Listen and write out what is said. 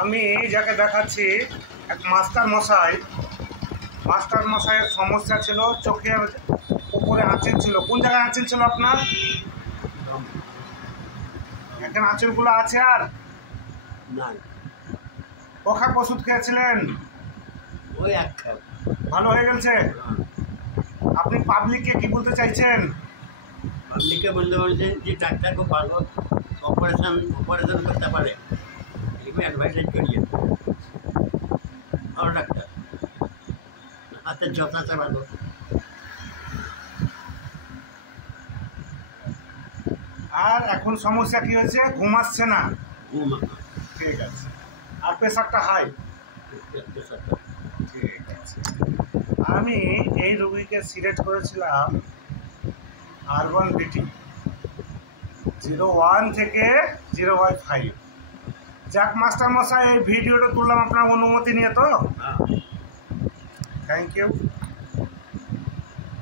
আমি যাকে দেখাচ্ছি এক মাস্টার মশাইয়ের সমস্যা ছিল, চোখের উপরে আঁচল ছিল। কোন জায়গায় আঁচল ছিল আপনার? এখন আঁচলগুলো আছে আর কখাপ ওষুধ খেয়েছিলেন? ওই এক ভালো হয়ে গেছে। আপনি পাবলিককে কি বলতে চাইছেন? পাবলিককে বলতে বলছেন যে ডাক্তার খুব ভালো অপারেশন করতে পারে, এগুলো অ্যাডভাইটাইজ করিয়ে ভালো ডাক্তার, হাতের যথাটা ভালো। আর এখন সমস্যা কি হয়েছে? ঘুম আসছে না। ঠিক আছে। আর প্রেশারটা হাই। ঠিক আছে। আমি এই রোগীকে সিলেক্ট করেছিলাম আরবান বিটি 01 থেকে 0/5। যাক মাস্টার মশাই, এই ভিডিওটা তুললাম আপনার অনুমতি নিয়ে, তো থ্যাংক ইউ।